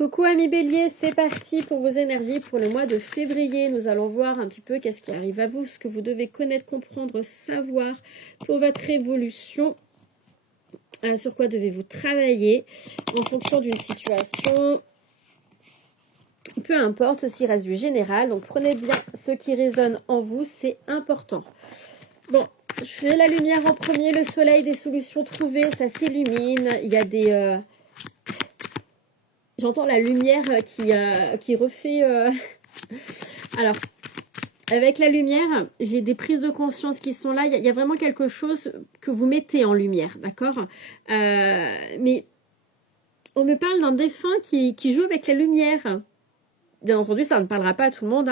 Coucou amis Bélier, c'est parti pour vos énergies pour le mois de février. Nous allons voir un petit peu qu'est-ce qui arrive à vous, ce que vous devez connaître, comprendre, savoir pour votre évolution. Sur quoi devez-vous travailler en fonction d'une situation. Peu importe, ceci reste du général. Donc prenez bien ce qui résonne en vous, c'est important. Bon, je fais la lumière en premier, le soleil, des solutions trouvées, ça s'illumine. Il y a des... J'entends la lumière qui refait... Alors, avec la lumière, j'ai des prises de conscience qui sont là. Il y a vraiment quelque chose que vous mettez en lumière, d'accord? Mais on me parle d'un défunt qui joue avec la lumière. Bien entendu, ça ne parlera pas à tout le monde.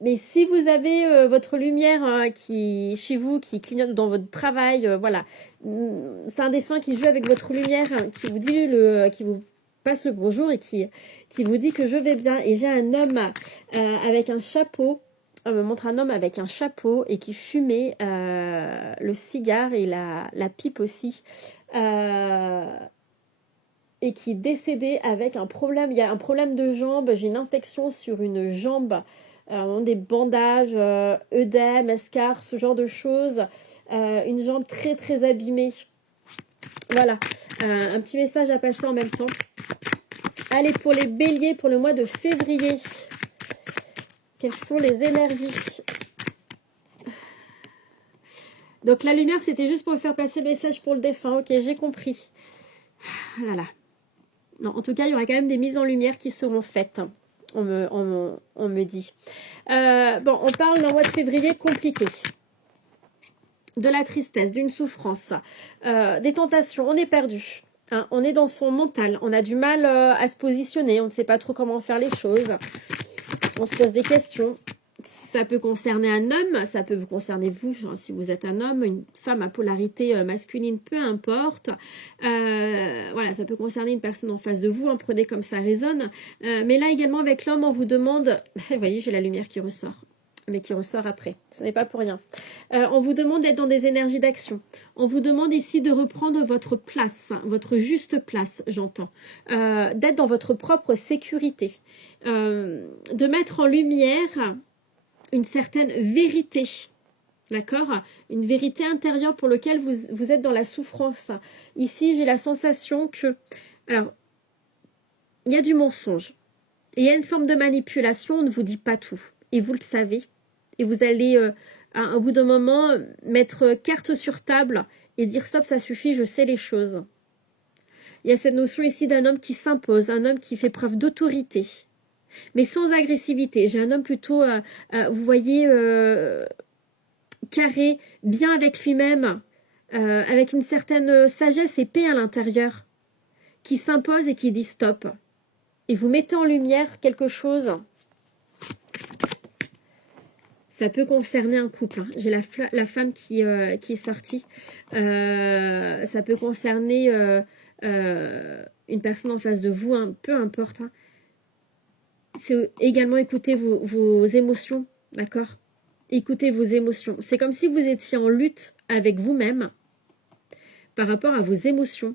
Mais si vous avez votre lumière qui chez vous, qui clignote dans votre travail, voilà. C'est un défunt qui joue avec votre lumière, qui vous dit qui vous passe le bonjour et qui vous dit que je vais bien. Et j'ai un homme avec un chapeau. On me montre un homme avec un chapeau et qui fumait le cigare et la pipe aussi. Et qui est décédé avec un problème. Il y a un problème de jambe. J'ai une infection sur une jambe. Des bandages, œdème, escarres, ce genre de choses. Une jambe très très abîmée. Voilà, un petit message à passer en même temps. Allez, pour les béliers, pour le mois de février, quelles sont les énergies? Donc la lumière, c'était juste pour faire passer le message pour le défunt. Ok, j'ai compris. Voilà. Non, en tout cas, il y aura quand même des mises en lumière qui seront faites. On me dit. Bon, on parle d'un mois de février compliqué. De la tristesse, d'une souffrance, des tentations. On est perdu. Hein, on est dans son mental. On a du mal à se positionner. On ne sait pas trop comment faire les choses. On se pose des questions. Ça peut concerner un homme, ça peut vous concerner vous, hein, si vous êtes un homme, une femme à polarité masculine, peu importe. Voilà, ça peut concerner une personne en face de vous, hein, prenez comme ça résonne. Mais là également avec l'homme, on vous demande, vous voyez, j'ai la lumière qui ressort, mais qui ressort après, ce n'est pas pour rien. On vous demande d'être dans des énergies d'action. On vous demande ici de reprendre votre place, votre juste place, j'entends. D'être dans votre propre sécurité. De mettre en lumière une certaine vérité, d'accord? Une vérité intérieure pour laquelle vous êtes dans la souffrance. Ici, j'ai la sensation que... Alors, il y a du mensonge. Et il y a une forme de manipulation, on ne vous dit pas tout. Et vous le savez. Et vous allez, au bout d'un moment, mettre carte sur table et dire « Stop, ça suffit, je sais les choses ». Il y a cette notion ici d'un homme qui s'impose, un homme qui fait preuve d'autorité. Mais sans agressivité. J'ai un homme plutôt, vous voyez, carré, bien avec lui-même, avec une certaine sagesse et paix à l'intérieur, qui s'impose et qui dit stop. Et vous mettez en lumière quelque chose. Ça peut concerner un couple. Hein. J'ai la femme qui est sortie. Ça peut concerner une personne en face de vous, hein, peu importe. Hein. C'est également écouter vos émotions, d'accord? Écoutez vos émotions. C'est comme si vous étiez en lutte avec vous-même par rapport à vos émotions.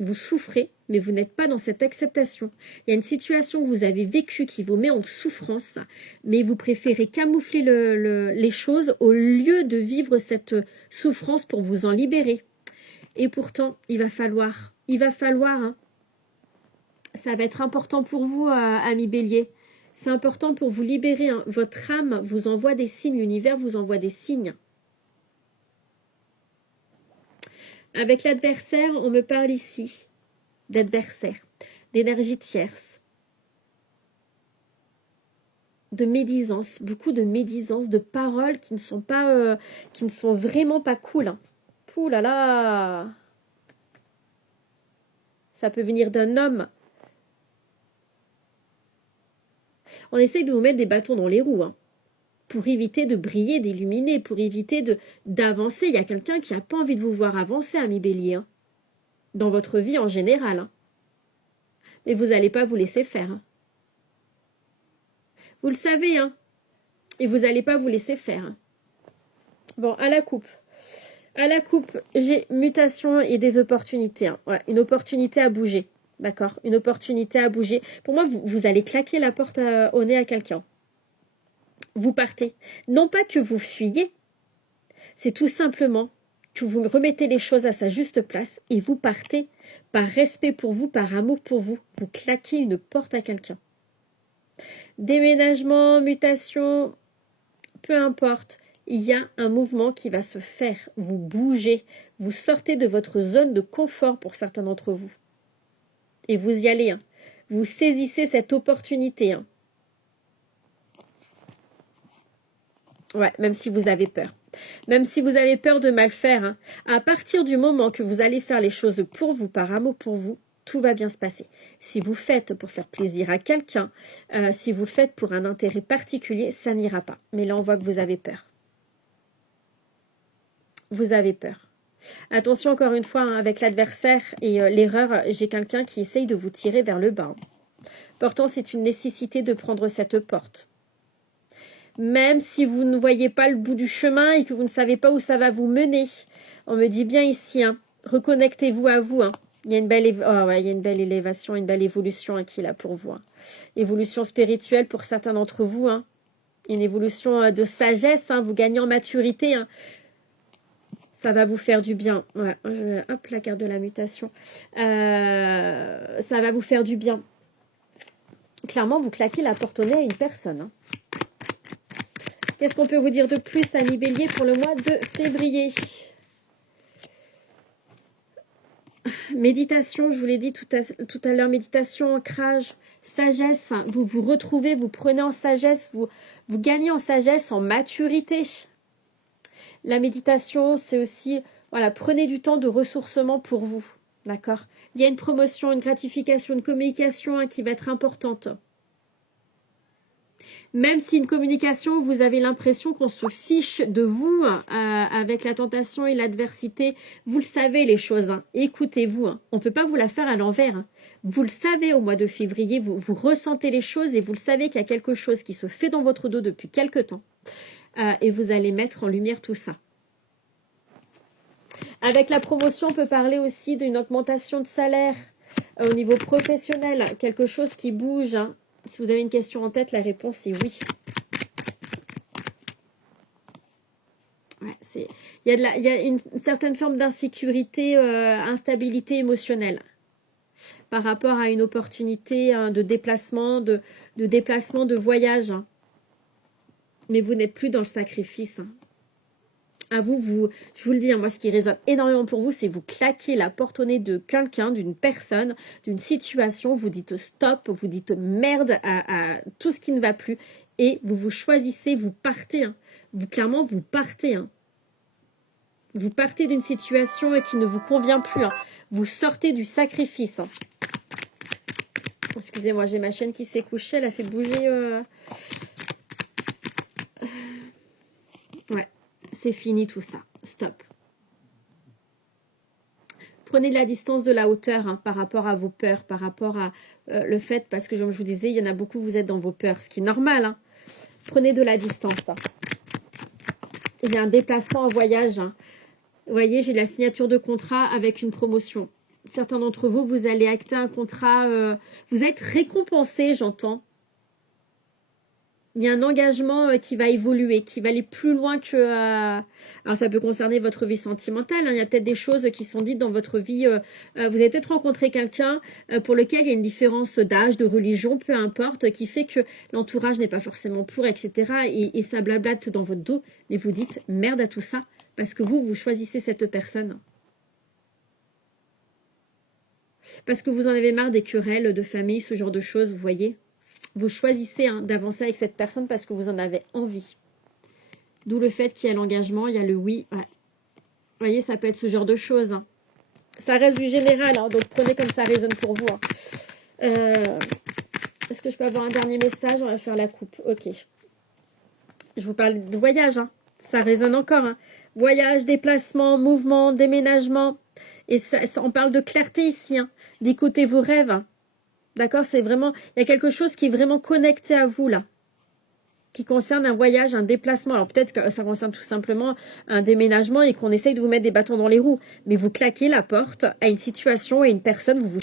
Vous souffrez, mais vous n'êtes pas dans cette acceptation. Il y a une situation que vous avez vécue qui vous met en souffrance, mais vous préférez camoufler les choses au lieu de vivre cette souffrance pour vous en libérer. Et pourtant, il va falloir, hein, ça va être important pour vous, amis bélier. C'est important pour vous libérer. Hein. Votre âme vous envoie des signes. L'univers vous envoie des signes. Avec l'adversaire, on me parle ici d'adversaire, d'énergie tierce, de médisance, beaucoup de médisance, de paroles qui ne sont pas, qui ne sont vraiment pas cool. Hein. Pouh là là. Ça peut venir d'un homme. On essaye de vous mettre des bâtons dans les roues, hein, pour éviter de briller, d'illuminer, pour éviter d'avancer. Il y a quelqu'un qui n'a pas envie de vous voir avancer, ami bélier, hein, dans votre vie en général. Hein. Mais vous n'allez pas vous laisser faire. Hein. Vous le savez, hein, et vous n'allez pas vous laisser faire. Hein. Bon, à la coupe. À la coupe, j'ai mutation et des opportunités. Hein. Ouais, une opportunité à bouger. D'accord? Une opportunité à bouger. Pour moi, vous allez claquer la porte au nez à quelqu'un. Vous partez. Non pas que vous fuyez, c'est tout simplement que vous remettez les choses à sa juste place et vous partez par respect pour vous, par amour pour vous. Vous claquez une porte à quelqu'un. Déménagement, mutation, peu importe. Il y a un mouvement qui va se faire. Vous bougez. Vous sortez de votre zone de confort pour certains d'entre vous. Et vous y allez. Hein. Vous saisissez cette opportunité. Hein. Ouais, même si vous avez peur. Même si vous avez peur de mal faire, hein, à partir du moment que vous allez faire les choses pour vous, par amour pour vous, tout va bien se passer. Si vous faites pour faire plaisir à quelqu'un, si vous le faites pour un intérêt particulier, ça n'ira pas. Mais là, on voit que vous avez peur. Vous avez peur. Attention encore une fois, hein, avec l'adversaire et l'erreur, j'ai quelqu'un qui essaye de vous tirer vers le bas. Pourtant, c'est une nécessité de prendre cette porte. Même si vous ne voyez pas le bout du chemin et que vous ne savez pas où ça va vous mener. On me dit bien ici, hein, reconnectez-vous à vous. Hein. Il y a une belle, il y a une belle élévation, une belle évolution hein, qui est là pour vous. Hein. Évolution spirituelle pour certains d'entre vous. Hein. Une évolution de sagesse, hein, vous gagnez en maturité. Hein. Ça va vous faire du bien. Ouais, hop, la carte de la mutation. Ça va vous faire du bien. Clairement, vous claquez la porte au nez à une personne. Hein. Qu'est-ce qu'on peut vous dire de plus, amis Bélier, pour le mois de février? Méditation, je vous l'ai dit tout à l'heure, méditation, ancrage, sagesse. Vous vous retrouvez, vous prenez en sagesse, vous gagnez en sagesse, en maturité. La méditation, c'est aussi, voilà, prenez du temps de ressourcement pour vous. D'accord? Il y a une promotion, une gratification, une communication hein, qui va être importante. Même si une communication, vous avez l'impression qu'on se fiche de vous avec la tentation et l'adversité, vous le savez les choses, hein. Écoutez-vous, hein. On ne peut pas vous la faire à l'envers. Hein. Vous le savez au mois de février, vous ressentez les choses et vous le savez qu'il y a quelque chose qui se fait dans votre dos depuis quelque temps. Et vous allez mettre en lumière tout ça. Avec la promotion, on peut parler aussi d'une augmentation de salaire au niveau professionnel, quelque chose qui bouge, hein. Si vous avez une question en tête, la réponse est oui. Ouais, il y a une certaine forme d'insécurité, instabilité émotionnelle par rapport à une opportunité hein, de déplacement, de déplacement, de voyage. Hein. Mais vous n'êtes plus dans le sacrifice. Hein. À vous, je vous le dis, hein, moi ce qui résonne énormément pour vous, c'est vous claquez la porte au nez de quelqu'un, d'une personne, d'une situation, vous dites stop, vous dites merde à tout ce qui ne va plus et vous choisissez, vous partez. Hein. Clairement, vous partez. Hein. Vous partez d'une situation qui ne vous convient plus. Hein. Vous sortez du sacrifice. Hein. Excusez-moi, j'ai ma chaîne qui s'est couchée, elle a fait bouger... Ouais. C'est fini tout ça. Stop. Prenez de la distance, de la hauteur hein, par rapport à vos peurs, par rapport à le fait, parce que comme je vous disais, il y en a beaucoup, vous êtes dans vos peurs, ce qui est normal. Hein. Prenez de la distance. Hein. Il y a un déplacement en voyage. Hein. Vous voyez, j'ai la signature de contrat avec une promotion. Certains d'entre vous, vous allez acter un contrat, vous êtes récompensé, j'entends. Il y a un engagement qui va évoluer, qui va aller plus loin que... Alors, ça peut concerner votre vie sentimentale. Hein. Il y a peut-être des choses qui sont dites dans votre vie. Vous avez peut-être rencontré quelqu'un pour lequel il y a une différence d'âge, de religion, peu importe, qui fait que l'entourage n'est pas forcément pour, etc. Et ça blablate dans votre dos. Mais vous dites merde à tout ça parce que vous choisissez cette personne. Parce que vous en avez marre des querelles de famille, ce genre de choses, vous voyez. Vous choisissez hein, d'avancer avec cette personne parce que vous en avez envie. D'où le fait qu'il y a l'engagement, il y a le oui. Ouais. Vous voyez, ça peut être ce genre de choses. Hein. Ça reste du général, hein, donc prenez comme ça résonne pour vous. Hein. Est-ce que je peux avoir un dernier message? On va faire la coupe. Ok. Je vous parle de voyage. Hein. Ça résonne encore. Hein. Voyage, déplacement, mouvement, déménagement. Et ça, on parle de clarté ici. Hein. D'écouter vos rêves. Hein. D'accord, c'est vraiment, il y a quelque chose qui est vraiment connecté à vous là, qui concerne un voyage, un déplacement. Alors peut-être que ça concerne tout simplement un déménagement et qu'on essaye de vous mettre des bâtons dans les roues, mais vous claquez la porte à une situation et une personne, vous